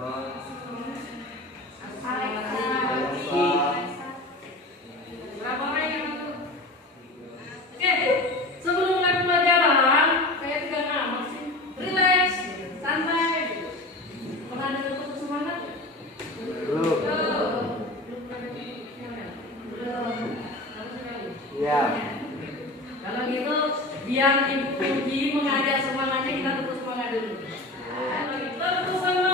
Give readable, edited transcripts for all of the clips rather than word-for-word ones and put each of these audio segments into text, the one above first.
Berapa orang yang Oke, sebelum mulai pembelajaran, saya juga amat sih. Relax, santai. Pernah ada bentuk semangat? Belum. Iya. Kalau gitu, biar Ibu Puji mengajak semangatnya, kita tepuk semangat dulu. Kalau gitu, tepuk semangat.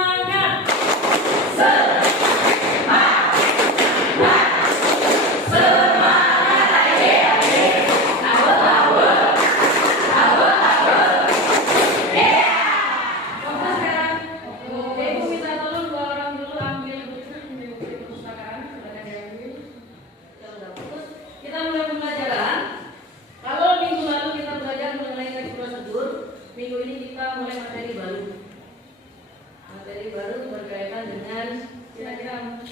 Minggu ini kita mulai materi baru. Materi baru berkaitan dengan kira-kira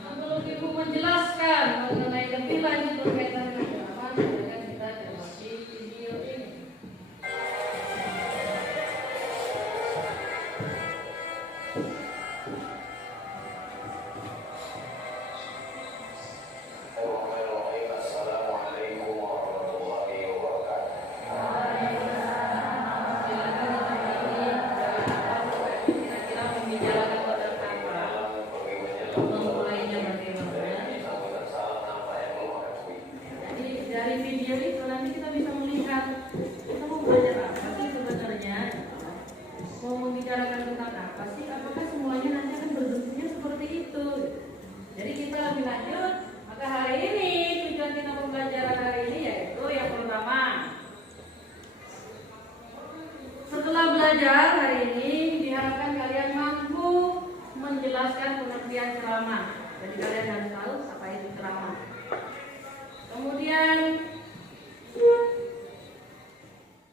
sebelum Ibu menjelaskan mengenai lebih lanjut berkaitan dengan apa, silakan kita cermati video ini. Assalamualaikum warahmatullahi wabarakatuh. Kira-kira membicarakan tentang apa? Memulainya bagaimana? Jadi dari video itu nanti kita bisa melihat kita mau belajar apa sih sebenarnya, mau membicarakan tentang apa sih, apakah semuanya nanti akan berbentuknya seperti itu. Jadi kita lebih lanjut, maka hari ini tujuan kita pembelajaran hari ini yaitu yang pertama, setelah belajar hari ini diharapkan kalian mampu menjelaskan pengertian ceramah. Jadi kalian harus tahu apa itu ceramah. Kemudian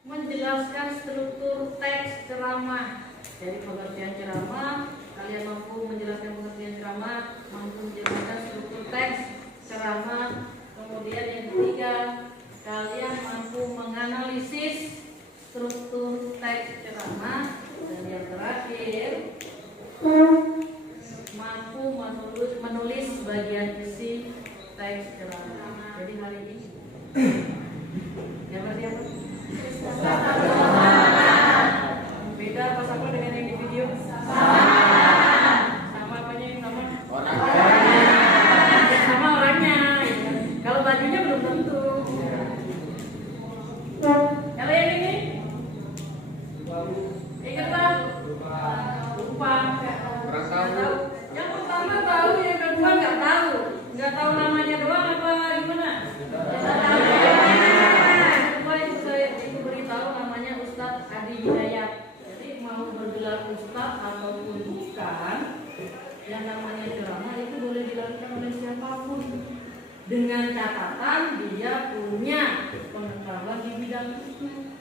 menjelaskan struktur teks ceramah. Jadi pengertian ceramah, kalian mampu menjelaskan pengertian ceramah, mampu menjelaskan struktur teks ceramah. Kemudian yang ketiga, kalian mampu menganalisis struktur teks ceramah. Dan yang terakhir, mampu menulis bagian isi teks ceramah. Jadi hari ini yang berarti apa? Beda apa sama dengan yang di video? Sama apanya yang sama? Sama orangnya. Kalau bajunya belum tentu. Kalau yang ini? Ingat tak? Lupa. Nggak tahu. Yang pertama tahu, yang kedua nggak tahu. Nggak tahu namanya doang apa gimana? Coba itu beritahu namanya Ustadz Adi Hidayat. Jadi mau bergelar Ustadz ataupun bukan, yang namanya ceramah itu boleh dilakukan oleh siapapun dengan catatan dia punya pengetahuan di bidang itu.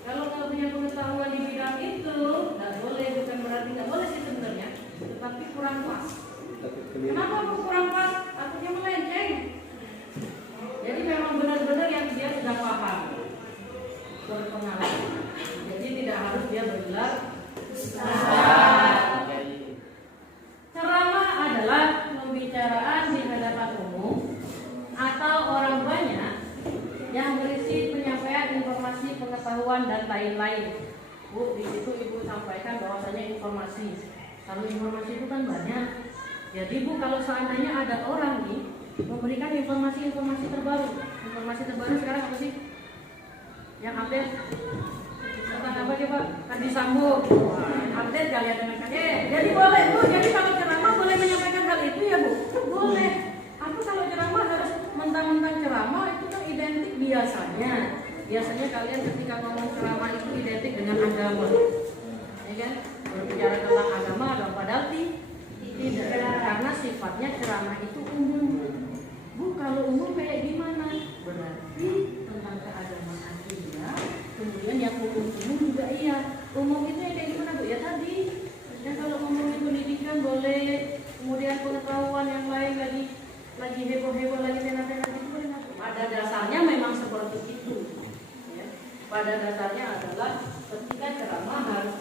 Kalau nggak punya pengetahuan di bidang itu, nggak boleh, bukan berarti nggak boleh sih sebenarnya, tetapi kurang pas. Kenapa kurang pas? Takutnya melenceng. Jadi memang benar-benar yang dia sudah paham, berpengalaman. Jadi tidak harus dia bergelar Ustaz. Ceramah adalah pembicaraan di hadapan umum atau orang banyak yang berisi penyampaian informasi, pengetahuan dan lain-lain. Bu, di situ Ibu sampaikan bahwasanya informasi. Kalau informasi itu kan banyak. Jadi Bu, kalau seandainya ada orang nih memberikan informasi terbaru. Informasi terbaru sekarang apa sih? Yang update? Tentang apa coba? Tadi sambung. Update kalian dengarkan. Jadi boleh Bu, jadi kalau ceramah boleh menyampaikan hal itu ya Bu? Boleh. Apa kalau ceramah harus mentang-mentang ceramah itu kan identik biasanya. Biasanya kalian ketika ngomong ceramah itu identik dengan agama. Ya kan? Berbicara tentang agama padahal tidak, karena sifatnya ceramah itu umum. Bu, kalau umum kayak gimana? Berarti tentang keagamaan iya, kemudian yang umum juga iya. Umum itu yang kayak gimana Bu? Ya tadi, ya kalau ngomongin pendidikan boleh, kemudian pengetahuan yang lain lagi heboh-heboh, lagi tenar-tenar itu boleh. Pada dasarnya memang seperti itu. Ya. Pada dasarnya adalah ketika ceramah harus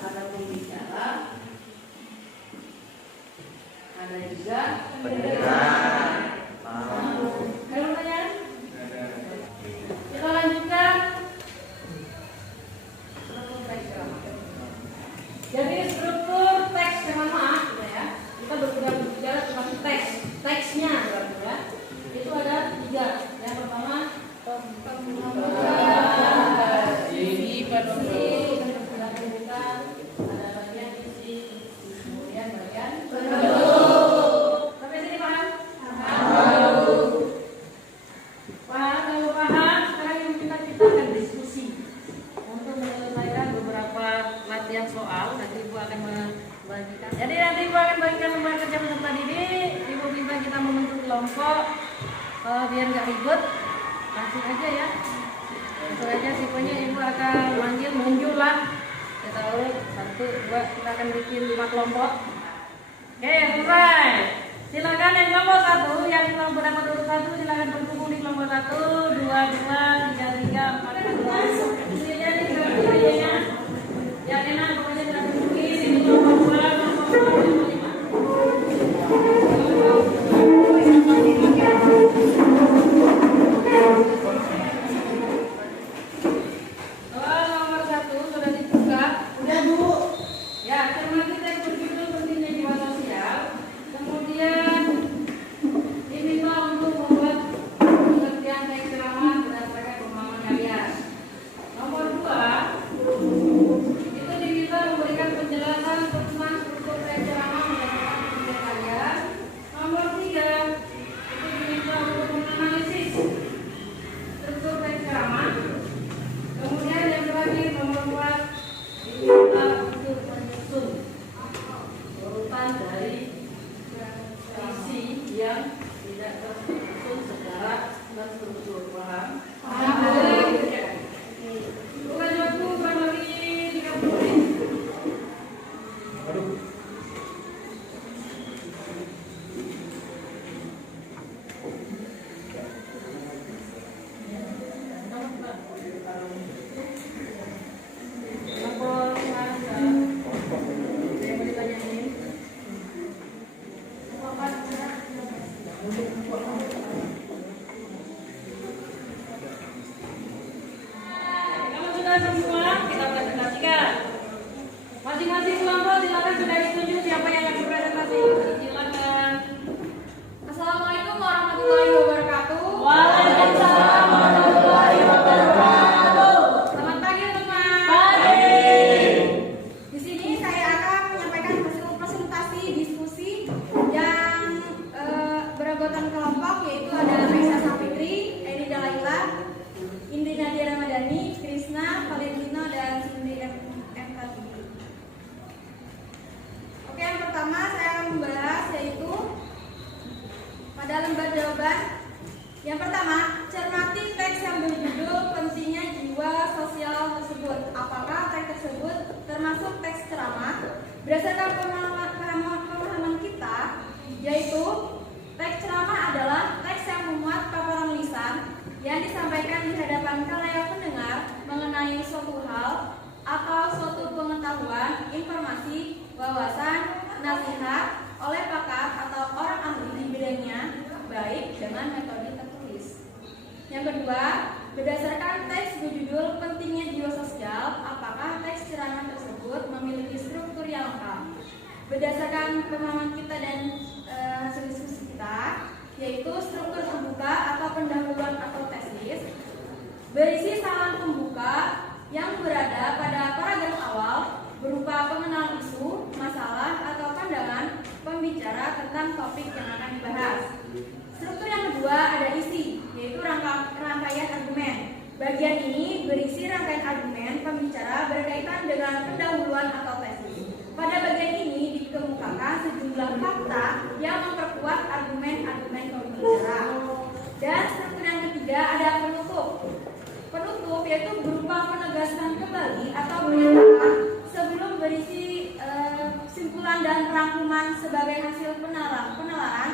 Ada juga pendengar. Ada pertanyaan? Kita lanjutkan. Struktur teks ceramah. Jadi struktur teks ceramah, gitu ya. Kita berbicara tentang teksnya, berarti ya. Itu ada 3. Yang pertama ada bagian isi, kemudian bagian bentuk. Sampai sini paham? Paham? Kalau paham, sekarang kita akan diskusi untuk menyelesaikan beberapa latihan soal. Nanti Ibu akan membagikan. Jadi nanti Ibu akan bagikan lembar kerja peserta didik. Ibu minta kita membentuk kelompok biar nggak ribet. Langsung aja ya. Langsung aja sipanya Ibu akan manggil muncul lah. Kita urut 1, 2, kita akan bikin 5 kelompok. Oke, mulai. Silakan yang kelompok 1, yang kelompok dapat urut 1 silakan berkumpul di kelompok 1, 2, 2, 3, 3, 4, 4. Isinya di kelompok ya. Yang enak pokoknya tidak berkumpul di kelompok 2, kelompok 4, kelompok 5. Nomor 1 sudah dibuka. Udah Bu. Ya, cermati teks berjudul pentingnya jiwa sosial. Kemudian diminta untuk membuat pengertian teks ceramah berdasarkan pemahaman kalian. Nomor 2 itu diminta memberikan penjelasan tentang struktur teks ceramah berdasarkan pemahaman kalian. Nomor 3 itu diminta untuk menganalisis struktur teks ceramah. Kemudian yang terakhir nomor 4 diminta untuk menyusun urutan dari isi yang tidak tersusun secara terstruktur. Paham? Bukan waktu kurang lebih 30 menit. Kalau sudah semua, kita presentasikan. Masing-masing kelompok silakan sudah ditunjuk siapa yang akan berpresentasi. Silakan. Assalamualaikum warahmatullahi wabarakatuh. Waalaikumsalam warahmatullahi wabarakatuh. Selamat pagi teman. Pagi. Di sini saya akan menyampaikan hasil presentasi diskusi yang beranggotakan kelompok, yaitu ada Aisyah Safitri, Edi Dalaila, Indri Nadia Ramadhani, Krisna, Valentino, dan Cindy M. Kartini. Oke, yang pertama saya akan membahas yaitu pada lembar jawaban. Yang pertama, cermati teks yang berjudul pentingnya jiwa sosial tersebut. Apakah teks tersebut termasuk teks ceramah? Berdasarkan pemahaman kita, yaitu teks ceramah adalah teks yang memuat paparan lisan yang disampaikan di hadapan khalayak pendengar mengenai suatu hal atau suatu pengetahuan, informasi, wawasan, nasihat oleh pakar atau orang ahli di bidangnya, baik dengan metode tertulis. Yang kedua, berdasarkan teks berjudul pentingnya jiwa sosial, apakah teks ceramah tersebut memiliki struktur yang lengkap? Berdasarkan pemahaman kita dan hasil diskusi kita, yaitu struktur pembuka atau pendahuluan atau tesis, berisi salam pembuka yang berada pada paragraf awal berupa pengenalan isu, masalah, atau pandangan pembicara tentang topik yang akan dibahas. Struktur yang kedua ada isi, yaitu rangkaian argumen. Bagian ini berisi rangkaian argumen pembicara berkaitan dengan pendahuluan atau tesis. Pada bagian ini dikemukakan sejumlah fakta yang memperkuat argumen-argumen pembicara. Dan struktur yang ketiga ada penutup. Penutup yaitu berupa penegasan kembali atau pernyataan sebelum berisi simpulan dan rangkuman sebagai hasil penalaran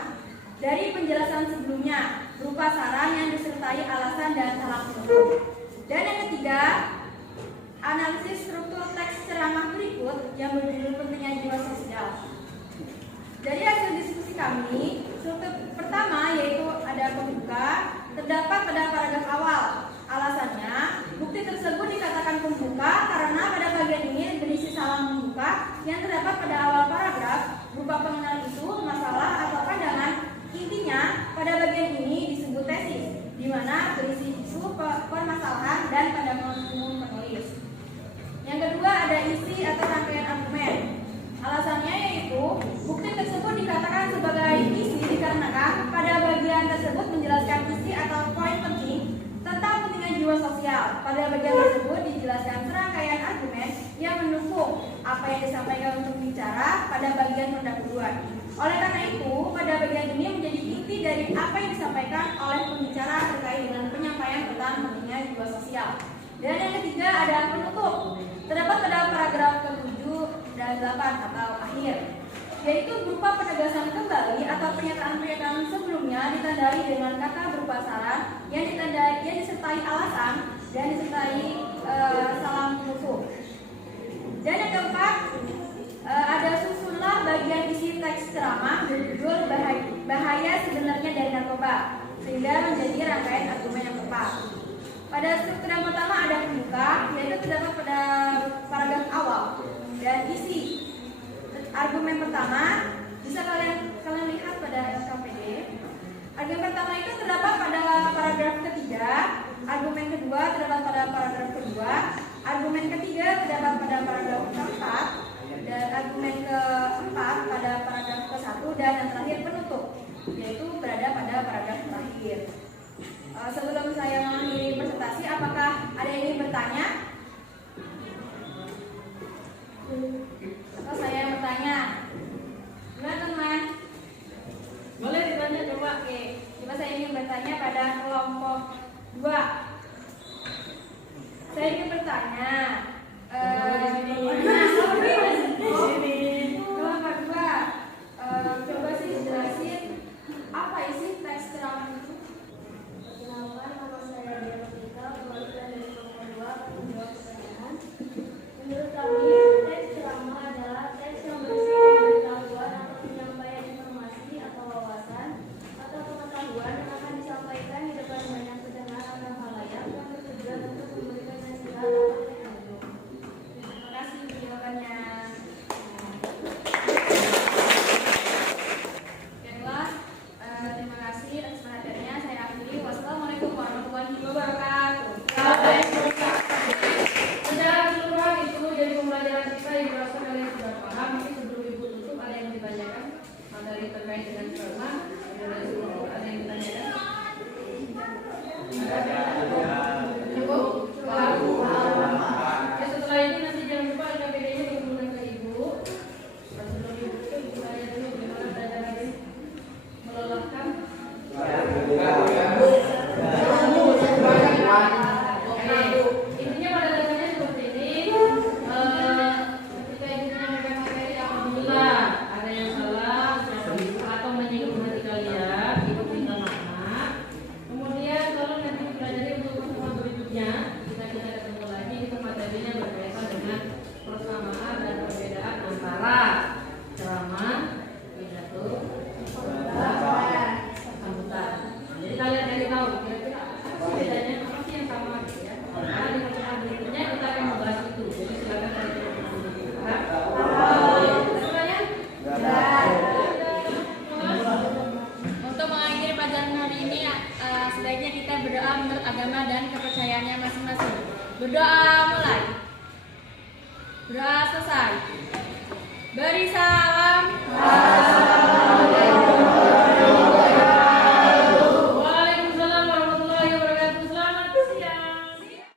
dari penjelasan sebelumnya berupa saran yang disertai alasan dan salah penutup. Dan yang ketiga, analisis struktur teks ceramah berikut yang berjudul pentingnya jiwa sosial. Dari hasil diskusi ini, struktur pertama yaitu ada pembuka, terdapat pada paragraf awal. Alasannya, bukti tersebut dikatakan pembuka karena pada bagian ini berisi salam pembuka yang terdapat pada awal paragraf berupa pengenalan isu, masalah, atau pandangan. Intinya, pada bagian ini disebut tesis, di mana berisi isu, permasalahan, dan pandangan umum penulis. Yang kedua ada isi atau rangkaian argumen. Alasannya yaitu bukti tersebut dikatakan sebagai isi dikarenakan pada bagian tersebut menjelaskan isi atau poin penting tentang kepentingan jiwa sosial. Pada bagian tersebut dijelaskan serangkaian argumen yang mendukung apa yang disampaikan untuk bicara pada bagian pendahuluan. Oleh karena itu, pada bagian ini menjadi inti dari apa yang disampaikan oleh pembicara terkait dengan penyampaian tentang pentingnya jiwa sosial. Dan yang ketiga ada penutup. Terdapat pada paragraf ke-7 dan 8 atau akhir, yaitu berupa penegasan kembali atau pernyataan-pernyataan sebelumnya ditandai dengan kata berupa saran yang disertai alasan dan disertai salam penutup. Dan yang keempat ada susunlah bagian isi teks ceramah berjudul bahaya sebenarnya dari narkoba, sehingga menjadi rangkaian argumen yang tepat. Pada struktur yang pertama ada pembuka, yaitu terdapat pada paragraf awal dan isi. Argumen pertama bisa kalian lihat pada SKPD. Argumen pertama itu terdapat pada paragraf ketiga, argumen kedua terdapat pada paragraf kedua, argumen ketiga terdapat pada paragraf keempat, dan argumen keempat pada paragraf ke-1, dan yang terakhir penutup, yaitu berada pada paragraf terakhir. Sebelum saya mengakhiri presentasi, apakah ada yang ingin bertanya? Atau saya yang bertanya? Gimana teman? Boleh ditanya coba. Oke, coba saya ingin bertanya pada kelompok 2. Saya ingin bertanya. Kelompok 2, coba sih jelasin apa isi teks ceramah itu. Perkenalkan, nama saya Diarotika, perwakilan dari kelompok 2 menjawab pertanyaan. Menurut kami, teks ceramah adalah teks yang berisi pemberitahuan atau penyampaian informasi atau wawasan atau pengetahuan yang akan disampaikan di depan banyak pendengar atau khalayak yang bertujuan untuk memberikan nasihat atau petunjuk. Terima kasih jawabannya. Baiklah, terima kasih atas perhatiannya. Saya akhiri. Wassalamualaikum warahmatullahi wabarakatuh. Secara keseluruhan itu jadi pembelajaran kita yang berasal kalian sudah paham. Mungkin sebelum ibu tutup ada yang ditanyakan materi terkait dengan ceramah. Ada yang ditanyakan? Cukup? Paham? Ya, setelah ini nanti jangan lupa LKPD-nya dikumpulkan ke ibu. Dan sebelum ibu tutup, ibu tanya dulu bagaimana belajar lagi melelahkan. Oke, intinya pada dasarnya seperti ini. Ketika ibu menyampaikan materi, apabila ada yang salah atau menyinggung hati kalian, ibu minta maaf. Kemudian kalau nanti dipelajari untuk pertemuan berikutnya, kita ketemu lagi itu materinya berkaitan dengan persamaan dan perbedaan antara ceramah, pidato, sambutan. Jadi kalian cari tahu kira-kira apa sih bedanya, apa sih yang sama gitu ya. Nah, di pertemuan berikutnya kita akan membahas itu. Jadi silakan kalian Untuk mengakhiri pelajaran hari ini, sebaiknya kita berdoa menurut agama dan kepercayaannya masing-masing. Berdoa mulai. Berdoa selesai.